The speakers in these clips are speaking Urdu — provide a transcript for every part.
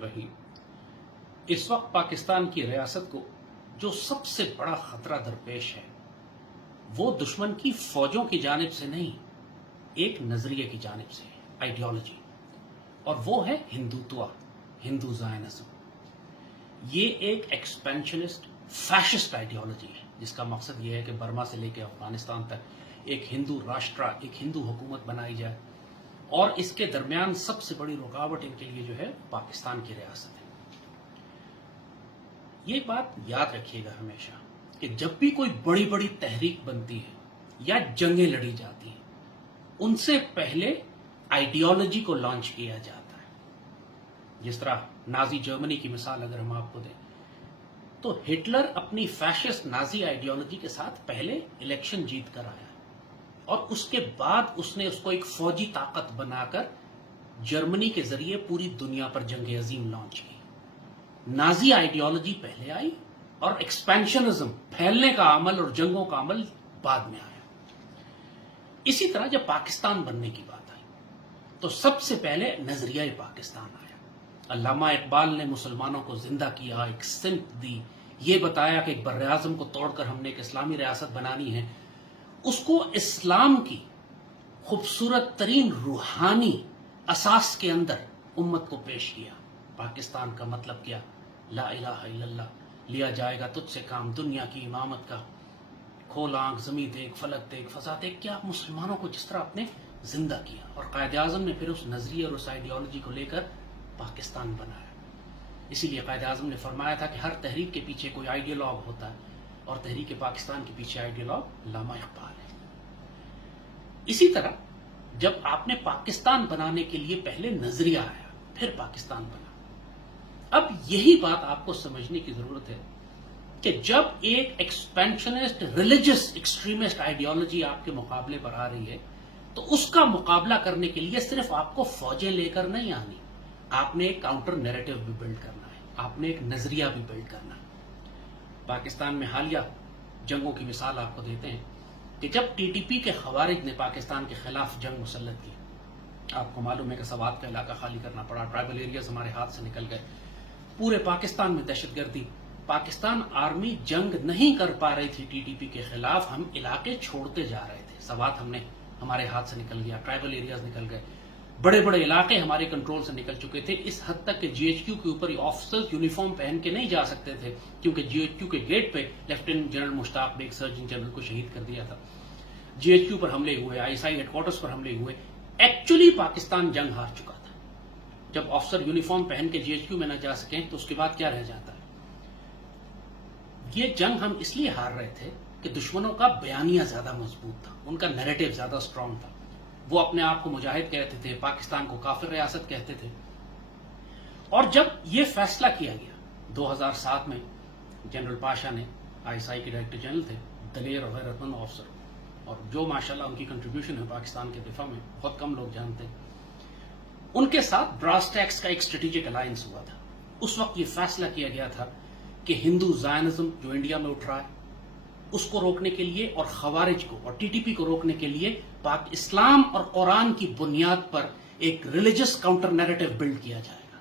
الرحیم۔ اس وقت پاکستان کی ریاست کو جو سب سے بڑا خطرہ درپیش ہے وہ دشمن کی فوجوں کی جانب سے نہیں، ایک نظریے کی جانب سے ہے، آئیڈیالوجی، اور وہ ہے ہندوتوا، ہندو زائنزم۔ یہ ایک ایکسپینشنسٹ فیشسٹ آئیڈیالوجی ہے جس کا مقصد یہ ہے کہ برما سے لے کے افغانستان تک ایک ہندو راشٹرا، ایک ہندو حکومت بنائی جائے، اور اس کے درمیان سب سے بڑی رکاوٹ ان کے لیے جو ہے پاکستان کی ریاست ہے۔ یہ بات یاد رکھیے گا ہمیشہ کہ جب بھی کوئی بڑی بڑی تحریک بنتی ہے یا جنگیں لڑی جاتی ہیں، ان سے پہلے آئیڈیالوجی کو لانچ کیا جاتا ہے۔ جس طرح نازی جرمنی کی مثال اگر ہم آپ کو دیں تو ہٹلر اپنی فیشسٹ نازی آئیڈیالوجی کے ساتھ پہلے الیکشن جیت کر آیا، اور اس کے بعد اس نے اس کو ایک فوجی طاقت بنا کر جرمنی کے ذریعے پوری دنیا پر جنگ عظیم لانچ کی۔ نازی آئیڈیالوجی پہلے آئی اور ایکسپینشنزم، پھیلنے کا عمل اور جنگوں کا عمل بعد میں آیا۔ اسی طرح جب پاکستان بننے کی بات آئی تو سب سے پہلے نظریہ پاکستان آیا۔ علامہ اقبال نے مسلمانوں کو زندہ کیا، ایک سمت دی، یہ بتایا کہ ایک بر اعظم کو توڑ کر ہم نے ایک اسلامی ریاست بنانی ہے۔ اس کو اسلام کی خوبصورت ترین روحانی اساس کے اندر امت کو پیش کیا۔ پاکستان کا مطلب کیا؟ لا الہ الا اللہ، لیا جائے گا تجھ سے کام دنیا کی امامت کا، کھول آنکھ زمیں دیکھ فلک دیکھ فضا دیکھ۔ کیا مسلمانوں کو جس طرح اپنے زندہ کیا، اور قائد اعظم نے پھر اس نظریے اور اس آئیڈیالوجی کو لے کر پاکستان بنایا۔ اسی لیے قائد اعظم نے فرمایا تھا کہ ہر تحریک کے پیچھے کوئی آئیڈیالوگ ہوتا ہے، اور تحریک پاکستان کے پیچھے آئیڈیالوگ علامہ اقبال ہے۔ اسی طرح جب آپ نے پاکستان بنانے کے لیے پہلے نظریہ آیا، پھر پاکستان بنا۔ اب یہی بات آپ کو سمجھنے کی ضرورت ہے کہ جب ایک ایکسپینشنسٹ ریلیجس ایکسٹریمسٹ آئیڈیالوجی آپ کے مقابلے پر آ رہی ہے تو اس کا مقابلہ کرنے کے لیے صرف آپ کو فوجیں لے کر نہیں آنی، آپ نے ایک کاؤنٹر نیریٹو بھی بلڈ کرنا ہے، آپ نے ایک نظریہ بھی بلڈ کرنا ہے۔ پاکستان میں حالیہ جنگوں کی مثال آپ کو دیتے ہیں کہ جب ٹی ٹی پی کے خوارج نے پاکستان کے خلاف جنگ مسلط کی، آپ کو معلوم ہے کہ سوات کا علاقہ خالی کرنا پڑا، ٹرائبل ایریاز ہمارے ہاتھ سے نکل گئے، پورے پاکستان میں دہشت گردی، پاکستان آرمی جنگ نہیں کر پا رہی تھی ٹی ٹی پی کے خلاف، ہم علاقے چھوڑتے جا رہے تھے، سوات ہمارے ہاتھ سے نکل گیا، ٹرائبل ایریاز نکل گئے، بڑے بڑے علاقے ہمارے کنٹرول سے نکل چکے تھے، اس حد تک کہ جی ایچ کیو کے اوپر آفیسرز یونیفارم پہن کے نہیں جا سکتے تھے، کیونکہ جی ایچ کیو کے گیٹ پہ لیفٹیننٹ جنرل مشتاق بیگ سرجن جنرل کو شہید کر دیا تھا۔ جی ایچ کیو پر حملے ہوئے، آئی ایس آئی ہیڈ کوارٹرز پر حملے ہوئے۔ ایکچولی پاکستان جنگ ہار چکا تھا۔ جب آفیسر یونیفارم پہن کے جی ایچ کیو میں نہ جا سکیں تو اس کے بعد کیا رہ جاتا ہے؟ یہ جنگ ہم اس لیے ہار رہے تھے کہ دشمنوں کا بیانیہ زیادہ مضبوط تھا، ان کا نیریٹو زیادہ اسٹرانگ تھا، وہ اپنے آپ کو مجاہد کہتے تھے، پاکستان کو کافر ریاست کہتے تھے۔ اور جب یہ فیصلہ کیا گیا 2007 میں، جنرل پاشا نے، آئی ایس آئی کے ڈائریکٹر جنرل تھے، دلیر اور غیرت مند آفیسر، اور جو ماشاءاللہ ان کی کنٹریبیوشن ہے پاکستان کے دفاع میں بہت کم لوگ جانتے ہیں، ان کے ساتھ براس ٹیکس کا ایک اسٹریٹجک الائنس ہوا تھا۔ اس وقت یہ فیصلہ کیا گیا تھا کہ ہندو زائنزم جو انڈیا میں اٹھ رہا ہے اس کو روکنے کے لیے، اور خوارج کو اور ٹی ٹی پی کو روکنے کے لیے پاک اسلام اور قرآن کی بنیاد پر ایک ریلیجس کاؤنٹر نیریٹو بلڈ کیا جائے گا۔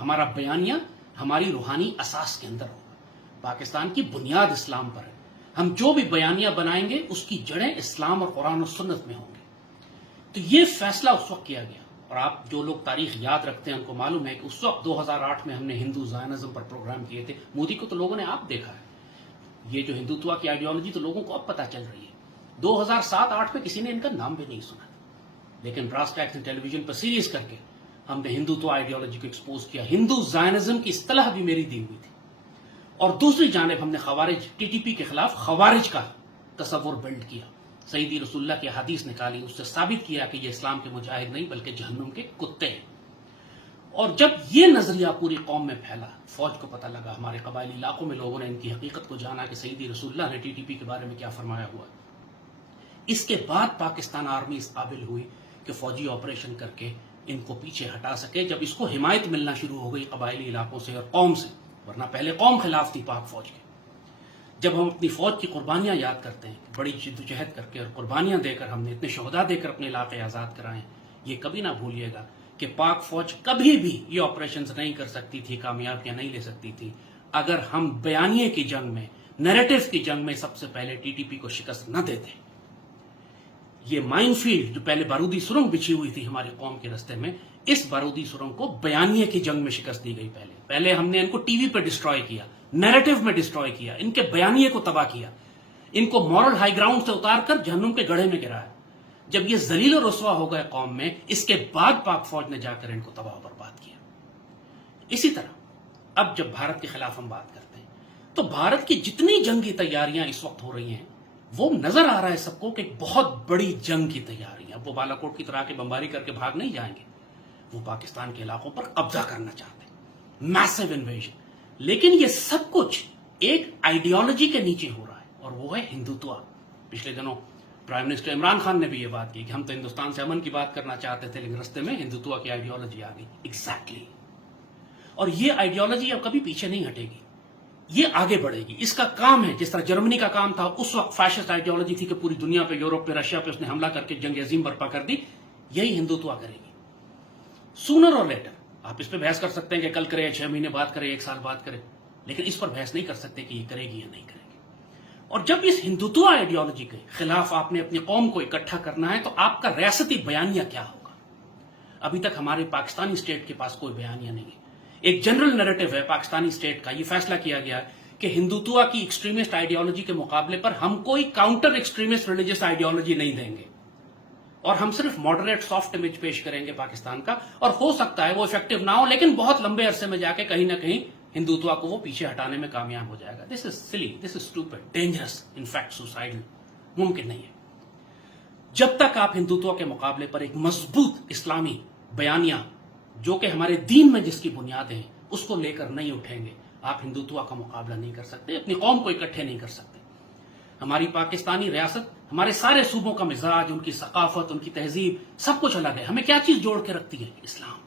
ہمارا بیانیہ ہماری روحانی اساس کے اندر ہوگا، پاکستان کی بنیاد اسلام پر ہے، ہم جو بھی بیانیہ بنائیں گے اس کی جڑیں اسلام اور قرآن و سنت میں ہوں گے۔ تو یہ فیصلہ اس وقت کیا گیا، اور آپ جو لوگ تاریخ یاد رکھتے ہیں ان کو معلوم ہے کہ اس وقت 2008 میں ہم نے ہندو زائنزم پر پروگرام کیے تھے۔ مودی کو تو لوگوں نے آپ دیکھا ہے، یہ جو ہندوتوا کی آئیڈیالوجی تو لوگوں کو اب پتہ چل رہی ہے۔ 2007-8 میں کسی نے ان کا نام بھی نہیں سنا، لیکن براس ٹیکس نے ٹیلی ویژن پر سیریز کر کے ہم نے ہندوتوا آئیڈیالوجی کو ایکسپوز کیا۔ ہندو زائنزم کی اصطلاح بھی میری دی ہوئی تھی، اور دوسری جانب ہم نے خوارج، ٹی ٹی پی کے خلاف خوارج کا تصور بلڈ کیا، سیدی رسول اللہ کی حدیث نکالی، اس سے ثابت کیا کہ یہ اسلام کے مجاہد نہیں بلکہ جہنم کے کتے ہیں۔ اور جب یہ نظریہ پوری قوم میں پھیلا، فوج کو پتہ لگا، ہمارے قبائلی علاقوں میں لوگوں نے ان کی حقیقت کو جانا کہ سیدی رسول اللہ نے ٹی ٹی پی کے بارے میں کیا فرمایا ہوا ہے۔ اس کے بعد پاکستان آرمی اس قابل ہوئی کہ فوجی آپریشن کر کے ان کو پیچھے ہٹا سکے، جب اس کو حمایت ملنا شروع ہو گئی قبائلی علاقوں سے اور قوم سے، ورنہ پہلے قوم خلاف تھی پاک فوج کے۔ جب ہم اپنی فوج کی قربانیاں یاد کرتے ہیں، بڑی جدوجہد کر کے اور قربانیاں دے کر ہم نے اتنے شہداء دے کر اپنے علاقے آزاد کرائے، یہ کبھی نہ بھولیے گا کہ پاک فوج کبھی بھی یہ آپریشنز نہیں کر سکتی تھی، کامیابیاں نہیں لے سکتی تھی اگر ہم بیانیے کی جنگ میں، نیریٹو کی جنگ میں سب سے پہلے ٹی ٹی پی کو شکست نہ دیتے۔ یہ مائن فیلڈ جو پہلے بارودی سرنگ بچھی ہوئی تھی ہماری قوم کے رستے میں، اس بارودی سرنگ کو بیانیے کی جنگ میں شکست دی گئی۔ پہلے ہم نے ان کو ٹی وی پہ ڈسٹروائے کیا، نیریٹو میں ڈسٹروائے کیا، ان کے بیانیے کو تباہ کیا، ان کو مورل ہائی گراؤنڈ سے اتار کر جہنم کے گڑھے میں گرایا۔ جب یہ ذلیل و رسوا ہو گئے قوم میں، اس کے بعد پاک فوج نے جا کر ان کو تباہ و برباد کیا۔ اسی طرح اب جب بھارت کے خلاف ہم بات کرتے ہیں تو بھارت کی جتنی جنگی تیاریاں اس وقت ہو رہی ہیں وہ نظر آ رہا ہے سب کو کہ بہت بڑی جنگ کی تیاریاں۔ وہ بالا کوٹ کی طرح کے بمباری کر کے بھاگ نہیں جائیں گے، وہ پاکستان کے علاقوں پر قبضہ کرنا چاہتے ہیں، میسو انویژن۔ لیکن یہ سب کچھ ایک آئیڈیالوجی کے نیچے ہو رہا ہے اور وہ ہے ہندوتوا۔ پچھلے دنوں پرائم منسٹر عمران خان نے بھی یہ بات کی کہ ہم تو ہندوستان سے امن کی بات کرنا چاہتے تھے لیکن رستے میں ہندوتوا کی آئیڈیالوجی آ گئی۔ ایگزیکٹلی۔ اور یہ آئیڈیالوجی اب کبھی پیچھے نہیں ہٹے گی، یہ آگے بڑھے گی۔ اس کا کام ہے، جس طرح جرمنی کا کام تھا اس وقت فیشسٹ آئیڈیالوجی تھی کہ پوری دنیا پہ، یورپ پہ، رشیا پہ اس نے حملہ کر کے جنگ عظیم برپا کر دی، یہی ہندوتوا کرے گی سونر اور لیٹر۔ آپ اس پہ بحث کر سکتے ہیں کہ کل کرے، 6 مہینے بعد کرے، 1 سال بعد کرے، لیکن اس پر بحث نہیں کر سکتے کہ یہ کرے گی یا نہیں کرے گی۔ اور جب اس ہندوتوا آئیڈیالوجی کے خلاف آپ نے اپنی قوم کو اکٹھا کرنا ہے تو آپ کا ریاستی بیانیہ کیا ہوگا؟ ابھی تک ہمارے پاکستانی اسٹیٹ کے پاس کوئی بیانیہ نہیں ہے۔ ایک جنرل نیریٹو ہے پاکستانی اسٹیٹ کا، یہ فیصلہ کیا گیا ہے کہ ہندوتوا کی ایکسٹریمسٹ آئیڈیالوجی کے مقابلے پر ہم کوئی کاؤنٹر ایکسٹریمسٹ ریلیجس آئیڈیالوجی نہیں دیں گے اور ہم صرف ماڈریٹ سافٹ امیج پیش کریں گے پاکستان کا، اور ہو سکتا ہے وہ افیکٹو نہ ہو لیکن بہت لمبے عرصے میں جا کے کہیں نہ کہیں ہندوتوا کو وہ پیچھے ہٹانے میں کامیاب ہو جائے گا۔ This is silly, this is stupid, dangerous, in fact suicidal, ممکن نہیں ہے۔ جب تک آپ ہندوتوا کے مقابلے پر ایک مضبوط اسلامی بیانیہ جو کہ ہمارے دین میں جس کی بنیادیں ہیں اس کو لے کر نہیں اٹھیں گے، آپ ہندوتوا کا مقابلہ نہیں کر سکتے، اپنی قوم کو اکٹھے نہیں کر سکتے۔ ہماری پاکستانی ریاست، ہمارے سارے صوبوں کا مزاج، ان کی ثقافت، ان کی تہذیب، سب کچھ الگ ہے۔ ہمیں کیا چیز جوڑ کے رکھتی ہے؟ اسلام۔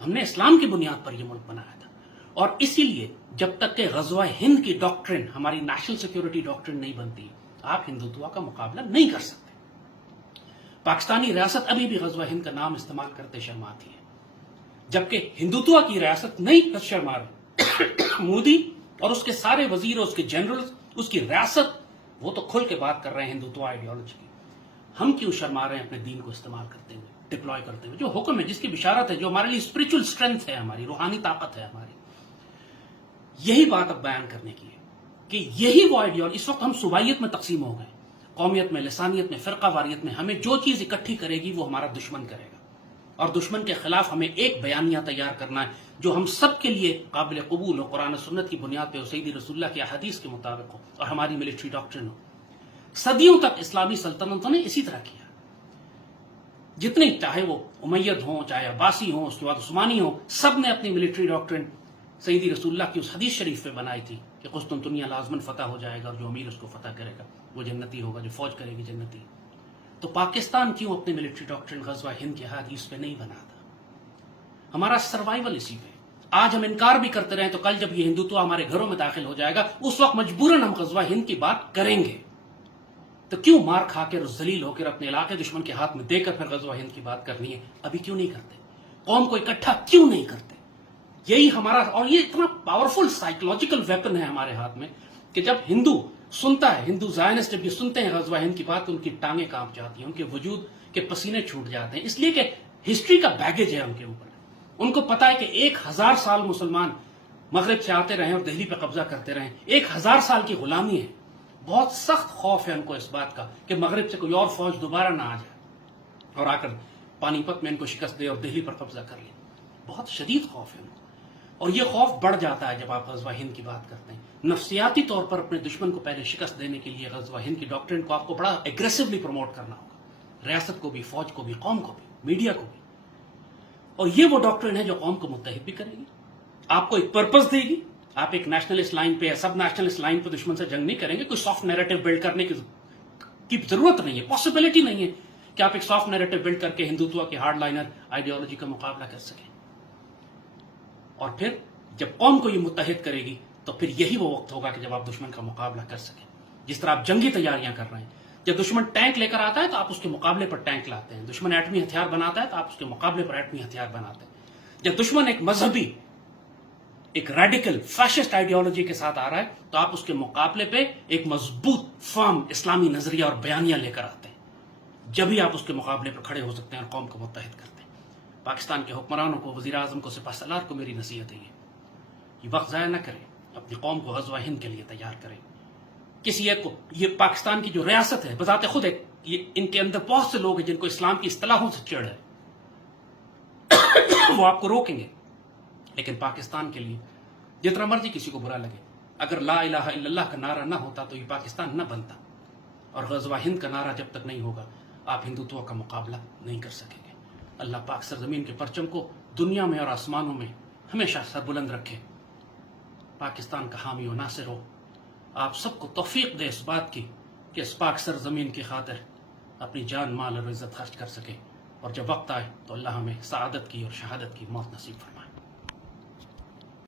ہم نے اسلام کی بنیاد پر یہ ملک بنایا تھا، اور اسی لیے جب تک کہ غزوہ ہند کی ڈاکٹرن ہماری نیشنل سیکیورٹی ڈاکٹرن نہیں بنتی، آپ ہندوتوا کا مقابلہ نہیں کر سکتے۔ پاکستانی ریاست ابھی بھی غزوہ ہند کا نام استعمال کرتے شرماتی ہے، جبکہ ہندوتوا کی ریاست نہیں شرما رہی۔ مودی اور اس کے سارے وزیر اور اس کے جنرلز، اس کی ریاست، وہ تو کھل کے بات کر رہے ہیں ہندوتوا آئیڈیالوجی کی۔ ہم کیوں شرما رہے ہیں اپنے دین کو استعمال کرتے ہوئے، ڈپلوائے کرتے ہوئے؟ جو حکم ہے، جس کی بشارت ہے، جو ہمارے لیے اسپرچل اسٹرینتھ ہے، ہماری روحانی طاقت ہے ہماری، یہی بات اب بیان کرنے کی ہے کہ یہی وہ آئیڈیالوجی۔ اس وقت ہم صوبائیت میں تقسیم ہو گئے، قومیت میں، لسانیت میں، فرقہ واریت میں۔ ہمیں جو چیز اکٹھی کرے گی وہ ہمارا دشمن کرے گا، اور دشمن کے خلاف ہمیں ایک بیانیہ تیار کرنا ہے جو ہم سب کے لیے قابل قبول ہو، قرآن و سنت کی بنیاد پہ ہو، سیدی رسول اللہ کی احادیث کے مطابق ہو، اور ہماری ملٹری ڈاکٹرن ہو۔ صدیوں تک اسلامی سلطنتوں نے اسی طرح کیا، جتنے چاہے وہ امید ہوں، چاہے عباسی ہوں، اس کے بعد عثمانی ہوں، سب نے اپنی ملٹری ڈاکٹرن سیدی رسول اللہ کی اس حدیث شریف پہ بنائی تھی کہ قسطنطنیہ لازماً فتح ہو جائے گا اور جو امیر اس کو فتح کرے گا وہ جنتی ہوگا، جو فوج کرے گی جنتی۔ تو پاکستان کیوں اپنی ملٹری ڈاکٹرن غزوہ ہند کی حدیث پہ نہیں بنا تھا؟ ہمارا سروائیول اسی پہ۔ آج ہم انکار بھی کرتے رہیں تو کل جب یہ ہندوتوا ہمارے گھروں میں داخل ہو جائے گا اس وقت مجبوراً ہم غزوہ ہند کی بات کریں گے۔ تو کیوں مار کھا کر، ذلیل ہو کر اپنے علاقے دشمن کے ہاتھ میں دے کر پھر غزوہ ہند کی بات کرنی ہے؟ ابھی کیوں نہیں کرتے؟ قوم کو اکٹھا کیوں نہیں کرتے؟ یہی ہمارا، اور یہ اتنا پاورفل سائیکولوجیکل ویپن ہے ہمارے ہاتھ میں کہ جب ہندو سنتا ہے، ہندو زائنسٹ جب یہ سنتے ہیں غزوہ ہند کی بات تو ان کی ٹانگیں کانپ جاتی ہیں، ان کے وجود کے پسینے چھوٹ جاتے ہیں، اس لیے کہ ہسٹری کا بیگیج ہے ان کے اوپر۔ ان کو پتا ہے کہ 1000 سال مسلمان مغرب سے آتے رہے اور دہلی پہ قبضہ کرتے رہے، 1000 سال کی غلامی ہے۔ بہت سخت خوف ہے ان کو اس بات کا کہ مغرب سے کوئی اور فوج دوبارہ نہ آ جائے اور آ کر پانی پت میں ان کو شکست دے اور دہلی پر قبضہ کر لے۔ بہت شدید خوف ہے ان کو، اور یہ خوف بڑھ جاتا ہے جب آپ غزوہ ہند کی بات کرتے ہیں۔ نفسیاتی طور پر اپنے دشمن کو پہلے شکست دینے کے لیے غزوہ ہند کی ڈاکٹرن کو آپ کو بڑا ایگریسولی پروموٹ کرنا ہوگا، ریاست کو بھی، فوج کو بھی، قوم کو بھی، میڈیا کو بھی۔ اور یہ وہ ڈاکٹرن ہے جو قوم کو متحد بھی کرے گی، آپ کو ایک پرپس دے گی۔ آپ ایک نیشنلسٹ لائن پہ یا سب نیشنلسٹ لائن پہ دشمن سے جنگ نہیں کریں گے، کوئی سافٹ نیریٹو بلڈ کرنے کی ضرورت نہیں ہے، پاسبلٹی نہیں ہے کہ آپ ایک سافٹ نیریٹو بلڈ کر کے ہندوتوا کی ہارڈ لائنر آئیڈیالوجی کا مقابلہ کر سکیں۔ اور پھر جب قوم کو یہ متحد کرے گی تو پھر یہی وہ وقت ہوگا کہ جب آپ دشمن کا مقابلہ کر سکیں۔ جس طرح آپ جنگی تیاریاں کر رہے ہیں، جب دشمن ٹینک لے کر آتا ہے تو آپ اس کے مقابلے پر ٹینک لاتے ہیں. دشمن ایٹمی ہتھیار بناتا ہے تو آپ اس کے مقابلے پر ایٹمی ہتھیار بناتے ہیں. جب دشمن ایک مذہبی ایک ریڈیکل فیشسٹ آئیڈیالوجی کے ساتھ آ رہا ہے تو آپ اس کے مقابلے پہ ایک مضبوط فرم اسلامی نظریہ اور بیانیہ لے کر آتے ہیں. جبھی آپ اس کے مقابلے پر کھڑے ہو سکتے ہیں اور قوم کو متحد کرتے ہیں. پاکستان کے حکمرانوں کو، وزیر اعظم کو، سپہ سالار کو میری نصیحت ہے یہ وقت ضائع نہ کریں، اپنی قوم کو غزوہ ہند کے لیے تیار کریں. کسی ایک کو، یہ پاکستان کی جو ریاست ہے بذات خود ایک، یہ ان کے اندر بہت سے لوگ ہیں جن کو اسلام کی اصطلاحوں سے چڑ ہے، وہ آپ کو روکیں گے. لیکن پاکستان کے لیے جتنا مرضی کسی کو برا لگے، اگر لا الہ الا اللہ کا نعرہ نہ ہوتا تو یہ پاکستان نہ بنتا، اور غزوہ ہند کا نعرہ جب تک نہیں ہوگا آپ ہندوتوا کا مقابلہ نہیں کر سکیں گے. اللہ پاک سرزمین کے پرچم کو دنیا میں اور آسمانوں میں ہمیشہ سربلند رکھے. پاکستان کا حامی و ناصر ہو. آپ سب کو توفیق دے اس بات کی کہ اس پاک سرزمین کی خاطر اپنی جان، مال اور عزت خرچ کر سکے، اور جب وقت آئے تو اللہ ہمیں سعادت کی اور شہادت کی موت نصیب فرمائے.